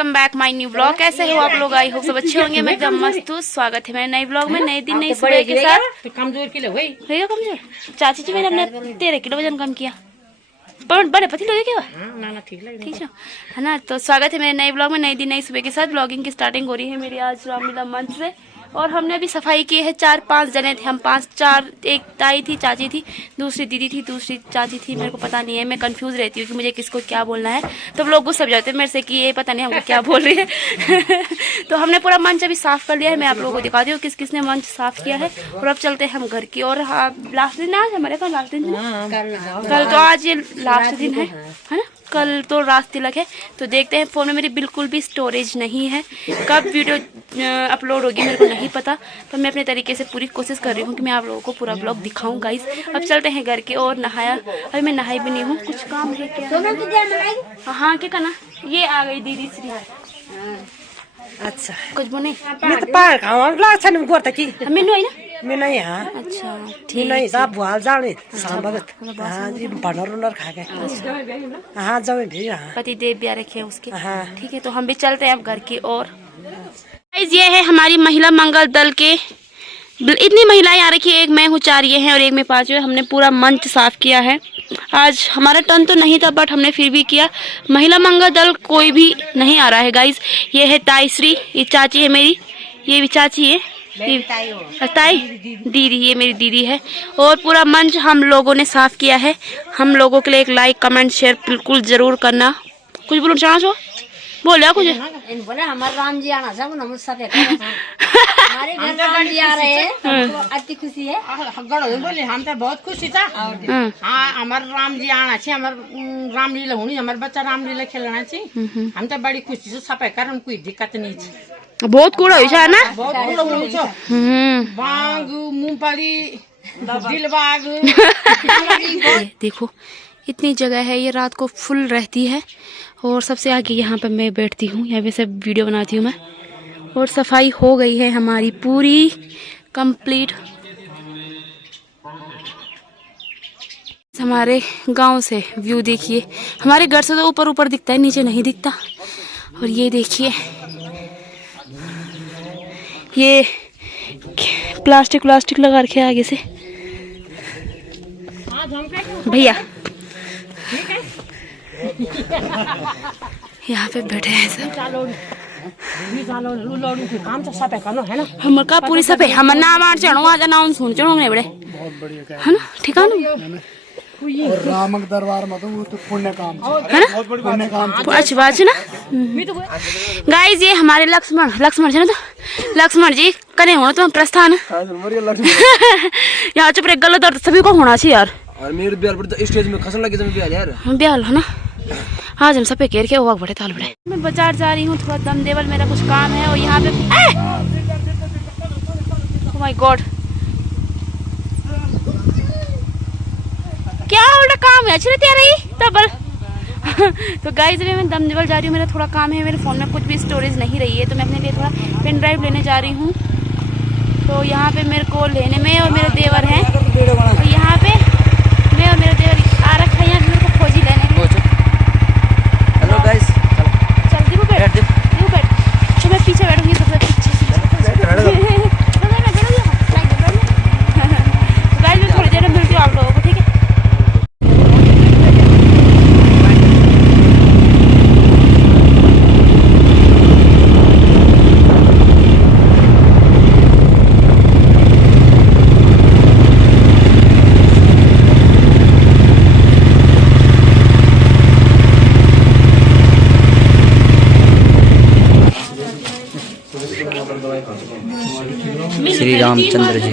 Welcome back my new blog. कैसे हो आप लोग? आई होप सब अच्छे होंगे। मैं एकदम मस्त हूँ। स्वागत है मेरे नए ब्लॉग में, नए दिन नई सुबह के साथ। कमजोर किलो कमजोर चाची जी, मैंने अपने 13 किलो वजन कम किया। पर बड़े पति लोगे क्या? ना ठीक है ना। तो स्वागत है मेरे नए ब्लॉग में, नई दिन नई सुबह के साथ। ब्लॉगिंग की स्टार्टिंग हो रही है मेरी आज रामलीला मंच से। और हमने अभी सफाई की है। 4-5 जने थे हम, 5-4। एक ताई थी, चाची थी, दूसरी दीदी थी, दूसरी चाची थी। मेरे को पता नहीं है, मैं कंफ्यूज रहती हूँ कि मुझे किसको क्या बोलना है। तो लोग गुस्सा जाते हैं मेरे से कि ये पता नहीं हमको क्या बोल रही है। तो हमने पूरा मंच अभी साफ कर लिया है। मैं आप लोगों को दिखाती हूँ किस किसने मंच साफ किया है। और अब चलते हैं हम घर की और। लास्ट दिन आज हमारे पास लास्ट दिन कल तो आज ये लास्ट दिन है ना। कल तो रात तिलक है। तो देखते हैं। फ़ोन में मेरी बिल्कुल भी स्टोरेज नहीं है। कब वीडियो अपलोड होगी मेरे को नहीं पता, पर मैं अपने तरीके से पूरी कोशिश कर रही हूँ कि मैं आप लोगों को पूरा ब्लॉग दिखाऊं गाइस। अब चलते हैं घर के और। नहाया अभी मैं नहाई भी नहीं हूँ, कुछ काम है क्या? हाँ क्या करना। ये आ गई दीदी श्री। अच्छा कुछ बोले मेनू है ना। मैं नहीं हाँ। अच्छा ठीक नहीं साहब बुआल जाने सांबगत हाँ जी बनर खा के हाँ जावे भी हाँ पति देव भी आ रखे हैं उसके। हाँ ठीक है, तो हम भी चलते हैं अब घर की ओर। ये है हमारी महिला मंगल दल के। इतनी महिलाएं आ रखी है। एक मैं हूँ, 4 ये हैं और एक में 5 है। हमने पूरा मंच साफ किया है। आज हमारा टर्न तो नहीं था, बट हमने फिर भी किया। महिला मंगल दल कोई भी नहीं आ रहा है गाइस। ये है ताई श्री, ये चाची है मेरी, ये भी चाची है, ताई दीदी, ये मेरी दीदी है। और पूरा मंच हम लोगों ने साफ किया है। हम लोगों के लिए एक लाइक कमेंट शेयर बिल्कुल जरूर करना। कुछ बोलो चाहो छो बोले कुछ बोले हमारे राम जी आना सब हमारे घर राम जी आ रहे हैं, हमको अति खुशी है। बोले हम तो बहुत खुशी था। हाँ हमारे राम जी आना चाहिए, हमारे रामलीला होनी, हमारे बच्चा रामलीला खेलना चाहिए। हम तो बड़ी खुशी से सफाई कर, कोई दिक्कत नहीं थी। बहुत कूड़ा है ना, बहुत कूड़ा हुआ बांग मूंगफली दिलबाग। देखो इतनी जगह है, ये रात को फुल रहती है। और सबसे आगे यहाँ पे मैं बैठती हूँ, यहाँ पे सब वीडियो बनाती हूँ मैं। और सफाई हो गई है हमारी पूरी कंप्लीट। हमारे गांव से व्यू देखिए। हमारे घर से तो ऊपर ऊपर दिखता है, नीचे नहीं दिखता। और ये देखिए, ये प्लास्टिक लगा रखे आगे से भैया। यहाँ पे बैठे हैं सब। हम का पूरी सफाई हम नाम आर चढ़ो आज नाम सुन चढ़ो नहीं बड़े है ना। ठीक है ना। और रामक दरबार में तो पुण्य काम है ना, पुण्य काम अच्छी बात है ना। गाइस ये हमारे लक्ष्मण है ना, तो लक्ष्मण जी कने होना तो प्रस्थान। यहाँ चुप गलत और सभी को होना चाहिए यार। और मेरे ब्याह पर तो स्टेज में खसन लगे तो ब्याह यार ब्याह है ना। आज हम सब पे घेर के हुआ बड़े ताल बड़े। मैं बाजार जा रही हूँ थोड़ा दम देवल, मेरा कुछ काम है। और यहाँ पे ओह माय गॉड क्या उल्टा काम है। अच्छी तैयार रही तबल। तो गाइस अभी मैं दम देवल जा रही हूँ, मेरा थोड़ा काम है। मेरे फोन में कुछ भी स्टोरेज नहीं रही है, तो मैं अपने लिए थोड़ा पेन ड्राइव लेने जा रही हूँ। तो यहाँ पे मेरे को लेने में और मेरे देवर हैं। और यहाँ पे मैं और मेरे देवर आ रखा है, यहाँ मेरे को खोजी लेने। हेलो गाइस चल दीपू बैठ अच्छा मैं पीछे बैठूंगी सबसे पीछे। गाइस मैं थोड़ी देर में मिलती हूँ आप लोगों को, ठीक है। श्री रामचंद्र जी।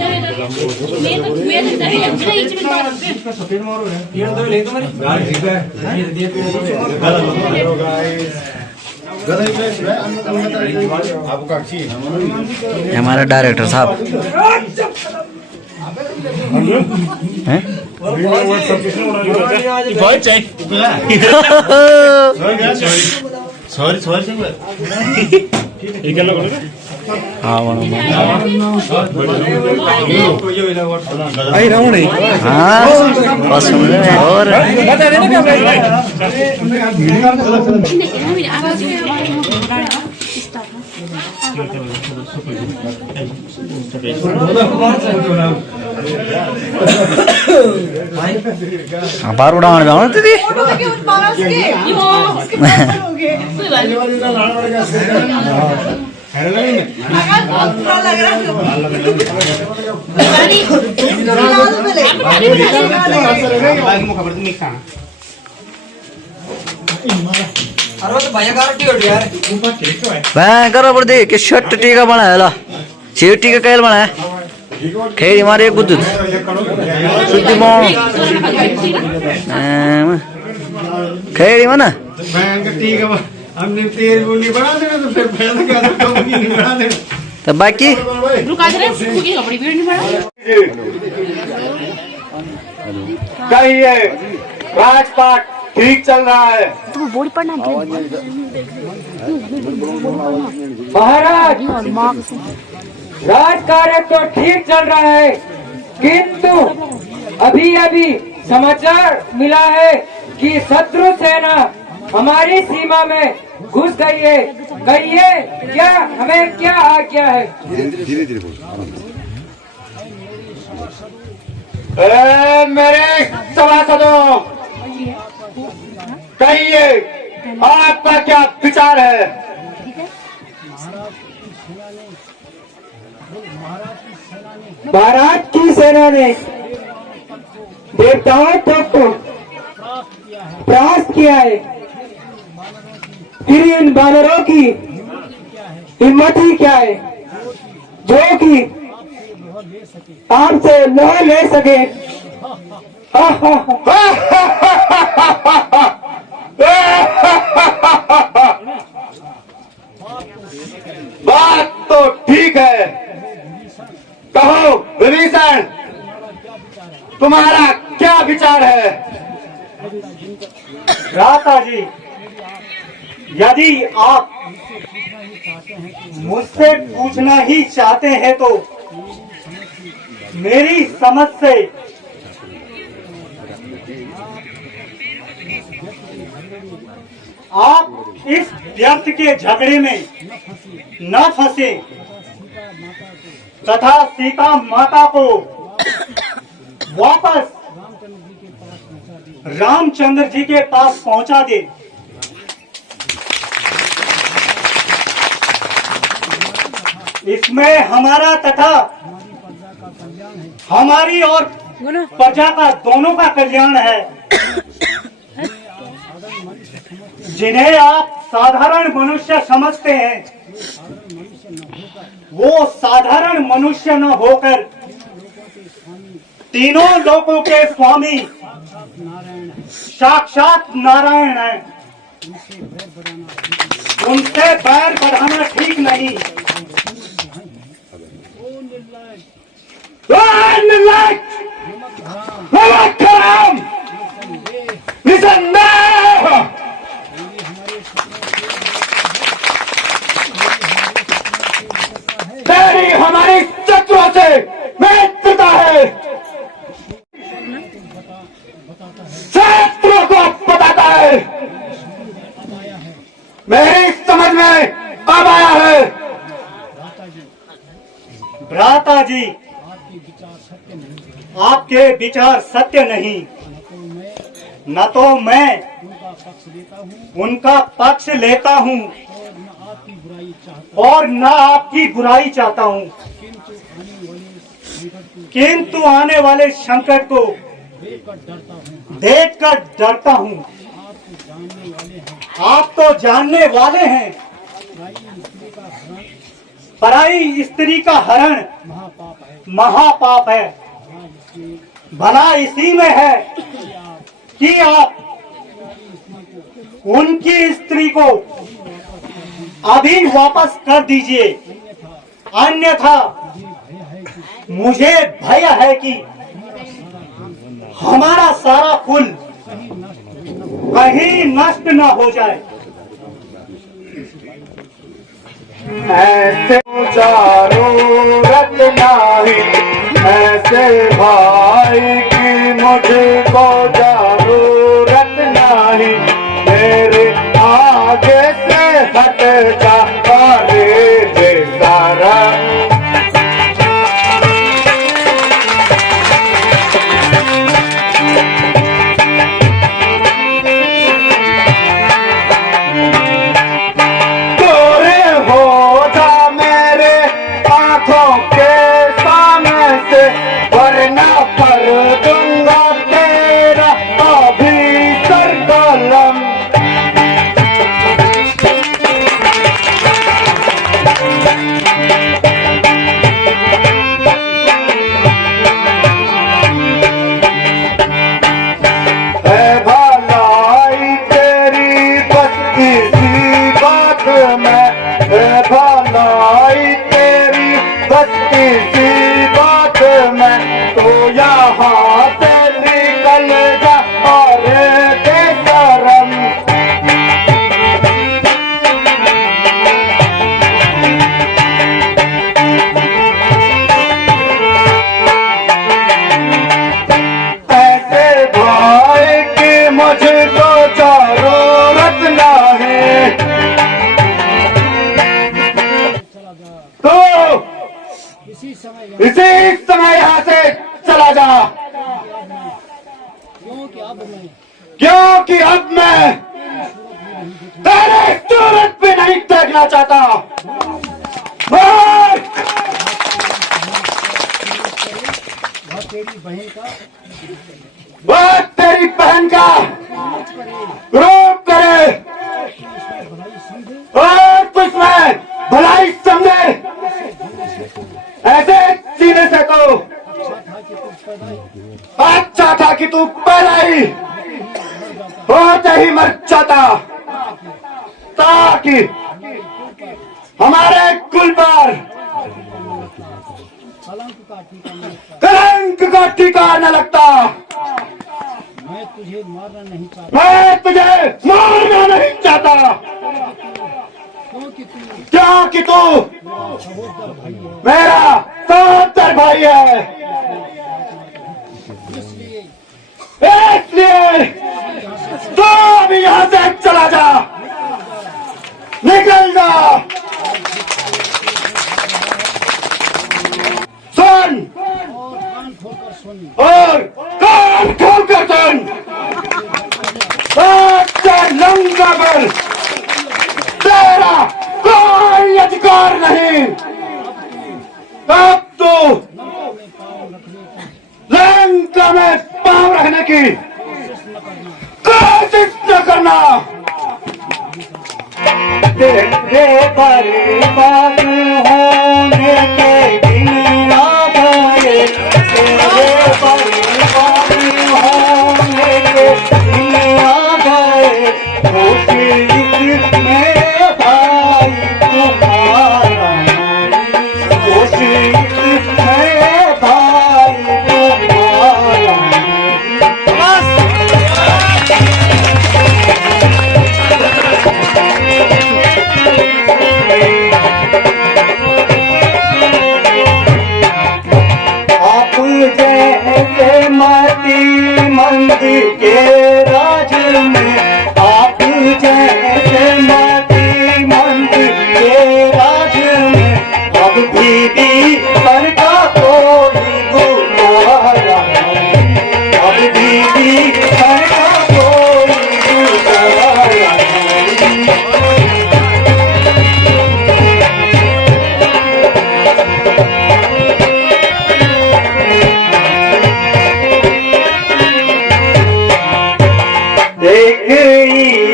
हमारा डायरेक्टर साहब हैं? सॉरी हाँ आई रावण है हाँ बस सुन ले और हाँ बार उड़ाने जाओ ना दीदी मैं करो पर देख के शर्ट टीका बनाया ला शेर टीका कैल बनाया खेड़ी मारे बुद्ध शुद्धि मों खेड़ी मना हमने तेल गोली बना देना तो फिर पैसा क्या नहीं बना देना तो बाकी कहिए राजपाट ठीक चल रहा है महाराज राजकार्य तो ठीक चल रहा है किंतु अभी अभी समाचार मिला है कि शत्रु सेना हमारी सीमा में घुस गई है। कहिए क्या हमें क्या आज्ञा है? धीरे धीरे बोल। मेरे सभासदों कहिए आपका क्या विचार है? महाराज की सेना ने देवताओं को प्रयास किया है, फिर इन बानरों की हिम्मत ही क्या है जो कि आपसे लोह ले सके। बात तो ठीक है, कहो विभीषण तुम्हारा क्या विचार है? भ्राता जी, यदि आप मुझसे पूछना ही चाहते हैं तो मेरी समझ से आप इस व्यर्थ के झगड़े में न फंसे तथा सीता माता को वापस रामचंद्र जी के पास पहुंचा दे। इसमें हमारा तथा हमारी और प्रजा का दोनों का कल्याण है। जिन्हें आप साधारण मनुष्य समझते हैं वो साधारण मनुष्य न होकर तीनों लोकों के स्वामी साक्षात नारायण है। उनसे बैर बढ़ाना ठीक नहीं। तेरी हमारी शत्रुओं से मित्रता है, शत्रु को बताता है। मेरी समझ में अब आया है। भ्राता जी, आपके विचार सत्य नहीं। न तो मैं उनका पक्ष लेता हूँ और न आपकी बुराई चाहता हूँ, किंतु आने वाले संकट को देखकर डरता हूँ। आप तो जानने वाले हैं, पराई स्त्री का हरण महापाप है। भला इसी में है कि आप उनकी स्त्री को अभी वापस कर दीजिए, अन्यथा मुझे भय है कि हमारा सारा कुल कहीं नष्ट न हो जाए। ऐसे जा अरे रे सारा गोरे हो जा मेरे आंखों के सामने से वरना पर दूंगा तेरा अभी सर कलम है भलाई तेरी बस किसी बात में है भलाई तेरी बस किसी बात में तो यहाँ से निकल जा और बेशरम ऐसे भाई की मुझको जरूरत ना है तो इसी समय यहाँ से चला जा क्योंकि अब मैं तेरे सूरत भी नहीं देखना चाहता बोल! वो तेरी बहन का रूप करे और तुझमें भलाई समझे ऐसे सीने से तो अच्छा था कि तू पहला ही होते ही मर जाता ताकि हमारे कुल पर कलंक का टीका न लगता मैं तुझे मारना नहीं चाहता क्योंकि तू मेरा सहोदर भाई है इसलिए तू अभी यहाँ से चला जा निकल जा सुन और कान खोल कर सुन लंगा पर तेरा कोई अधिकार नहीं अब तो लंका में पांव रखने की कोशिश न करना तेरे परिवार होने के दिन आ गए तेरे परिवार होने के दिन आ गए कोशिश में भाई तुम्हारा कोशिश में भाई तुम्हारा जैसे मती मंदिर के राज में आप जैसे मती मंदिर के राज में अब भी पर का कोई गुजारा अब भी पर का कोई गुजारा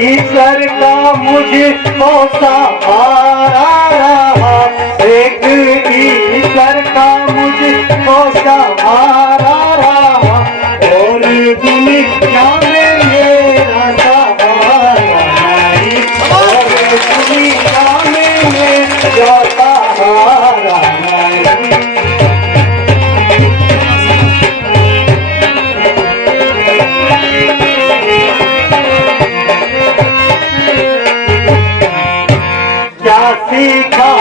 ईश्वर का मुझको सहारा रहा एक ईश्वर का मुझको सहारा रहा और दुनिया में मेरा सहारा नहीं और दुनिया में मेरा सहारा नहीं सीखा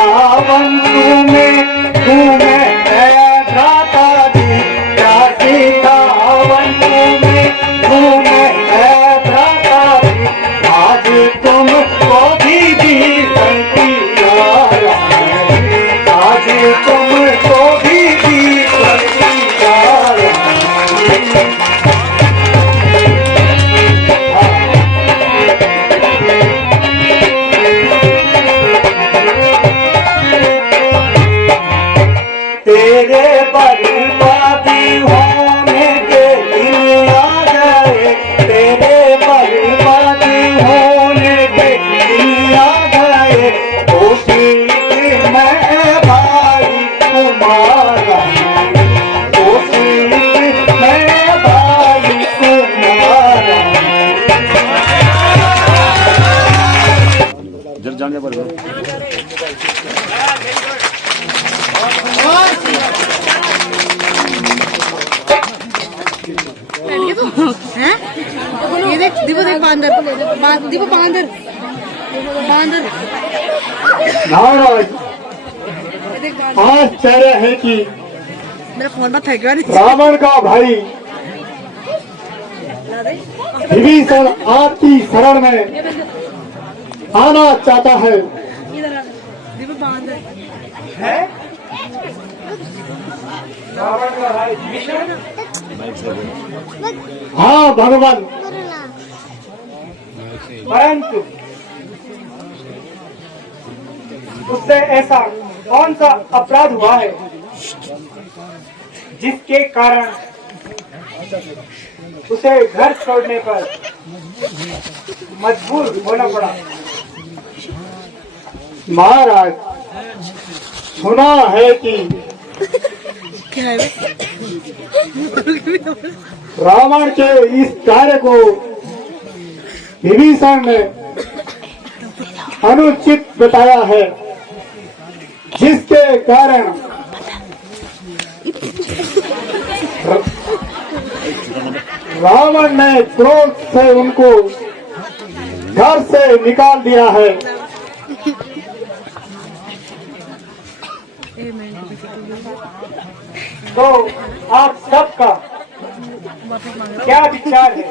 बंधु में तुम्हें भ्राता जी क्या सीखा बंधु में तुम्हें भ्राता जी आज तुम को भी संती उसी में भाई तुम्हारा, उसी में भाई तुम्हारा। ये देख दीपो, देख बांदर, दीपो बांदर, बांदर। महाराज आश्चर्य है कि मेरा फोन मत फेंकवा नहीं। रावण का भाई विभीषण आपकी शरण में आना चाहता है। इधर आ, दीपो बांदर। रावण का भाई विभीषण? हाँ भगवान, परंतु उससे ऐसा कौन सा अपराध हुआ है जिसके कारण उसे घर छोड़ने पर मजबूर होना पड़ा? महाराज, सुना है कि क्या है? रावण के इस कार्य को विभीषण ने अनुचित बताया है, जिसके कारण रावण ने क्रोध से उनको घर से निकाल दिया है। तो आप सबका क्या विचार है?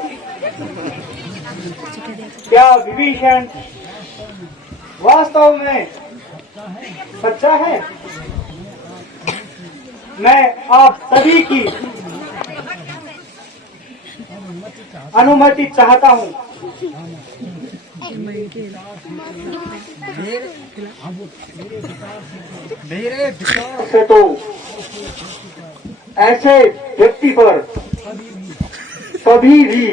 क्या विभीषण वास्तव में सच्चा है? मैं आप सभी की अनुमति चाहता हूँ। से तो ऐसे व्यक्ति पर कभी भी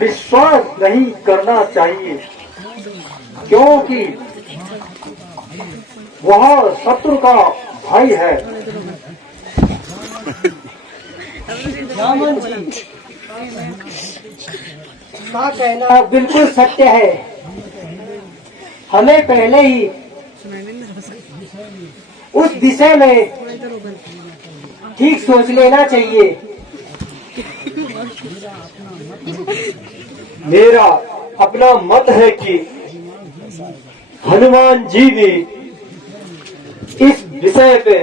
विश्वास नहीं करना चाहिए, क्योंकि वह शत्रु का भाई है। रामन जी का कहना बिल्कुल सत्य है। हमें पहले ही उस दिशा में ठीक सोच लेना चाहिए। मेरा अपना मत है कि हनुमान जी भी इस विषय पे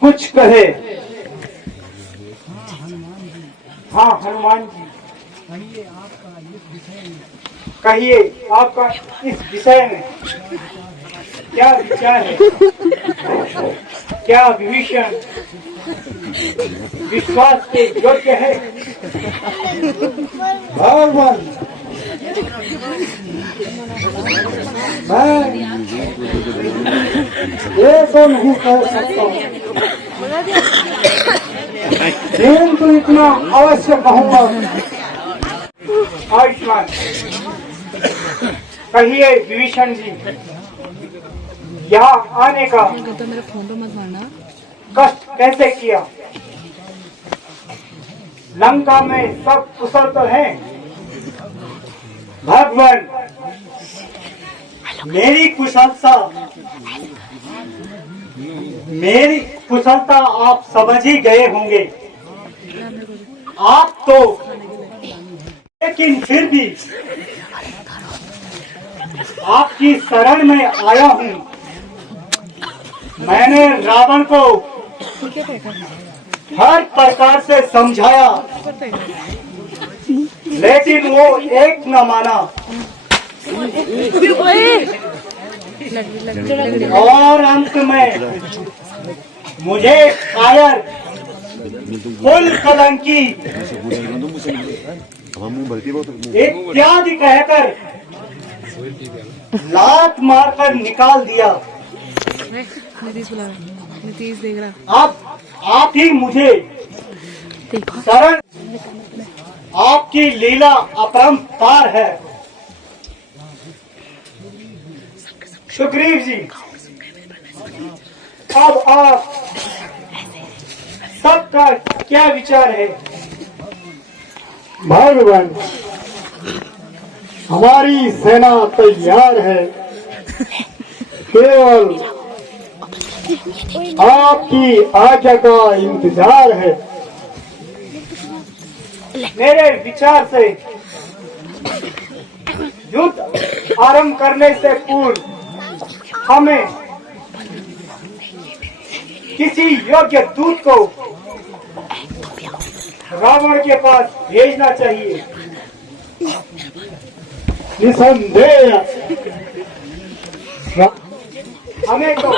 कुछ कहे। हाँ हनुमान जी, कहिए आपका इस विषय में क्या विचार है? क्या विभीषण विश्वास के योग्य है? भगवान, मैं ये तो नहीं कह सकता, लेकिन तो इतना अवश्य कहूंगा। आयुष्मान, कहिए विभीषण जी, यहाँ आने का कष्ट कैसे किया? लंका में सब कुशल तो है। भगवान, मेरी कुशलता आप समझ ही गए होंगे। आप तो, लेकिन फिर भी आपकी शरण में आया हूँ। मैंने रावण को हर प्रकार से समझाया, लेकिन वो एक न माना और अंत में मुझे कायर, कुल कलंकी इत्यादि कहकर लात मारकर निकाल दिया। नीतीश देख रहा। अब आप ही मुझे शरण, आपकी लीला अपरंपार है। सुग्रीव जी, अब आप सबका क्या विचार है? भगवान, हमारी सेना तैयार है, केवल आपकी आज्ञा का इंतजार है। मेरे विचार से युद्ध आरंभ करने से पूर्व हमें किसी योग्य दूत को रावण के पास भेजना चाहिए। निसंदेह हमें तो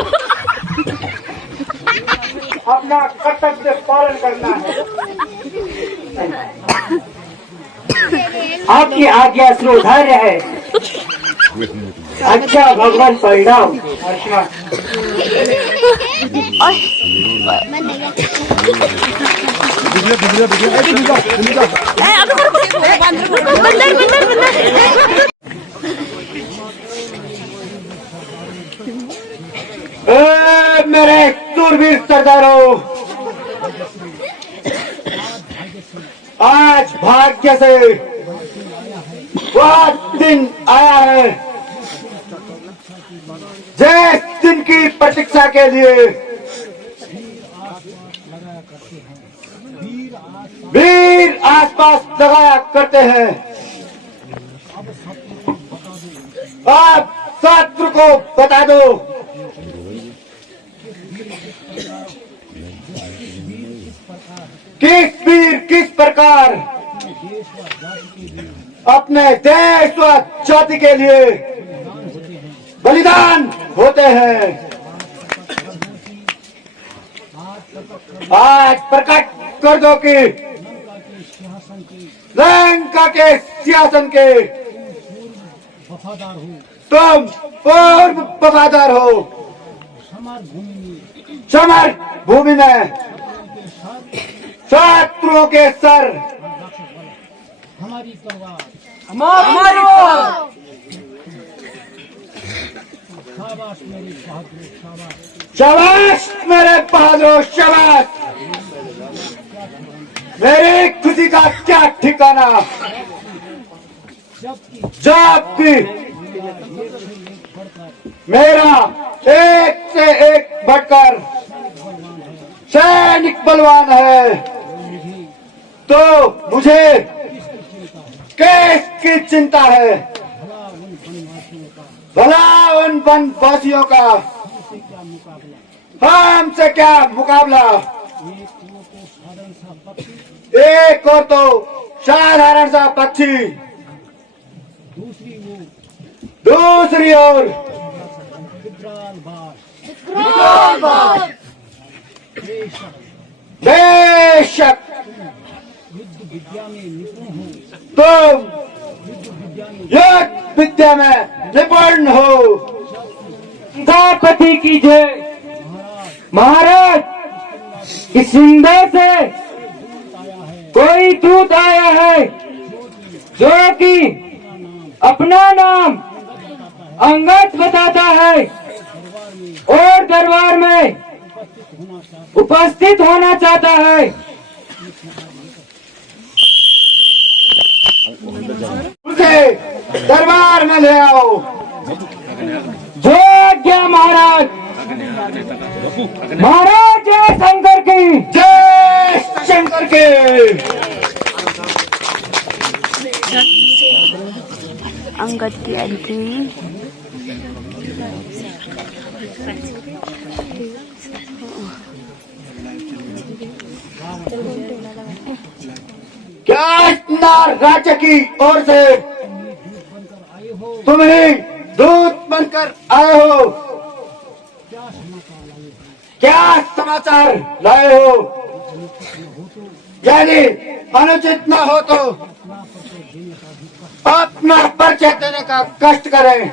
अपना कर्तव्य पालन करना है। आपकी आज्ञा श्रोधार्य है। अच्छा भगवान परिणाम। मेरे सूरवीर सरदारों, आज भाग्य से वह दिन आया है जिस दिन की प्रतीक्षा के लिए वीर आसपास लगाया करते हैं। आप शत्रु को बता दो किस वीर किस प्रकार अपने देश व जाति के लिए बलिदान होते हैं। आज प्रकट कर दो कि लंका के सिंहासन के तुम पूर्व वफादार हो। समर भूमि में शत्रुओं के सर हमारी शाबाश मेरे बहादुर, शाबाश। मेरी खुशी का क्या ठिकाना जबकि मेरा एक से एक बढ़कर सैनिक बलवान है, तो मुझे किसकी चिंता है? भला उन वनवासियों का हमसे क्या मुकाबला? एक और तो साधारण सा पक्षी, दूसरी ओर बेशक तुम युद्ध विद्या में निपुण हो। सीतापति की जय। महाराज, इस सिंधा से कोई दूत आया है जो कि अपना नाम अंगद बताता है और दरबार में उपस्थित होना चाहता है। उसे दरबार में ले आओ। जय आज्ञा महाराज। महाराज जय शंकर की। जय शंकर के। अंगद की एंट्री। क्या इतना राज्य की ओर से तुम्हें दूत बनकर आए हो? क्या समाचार लाए हो? यदि अनुचित न हो तो अपना परिचय देने का कष्ट करें।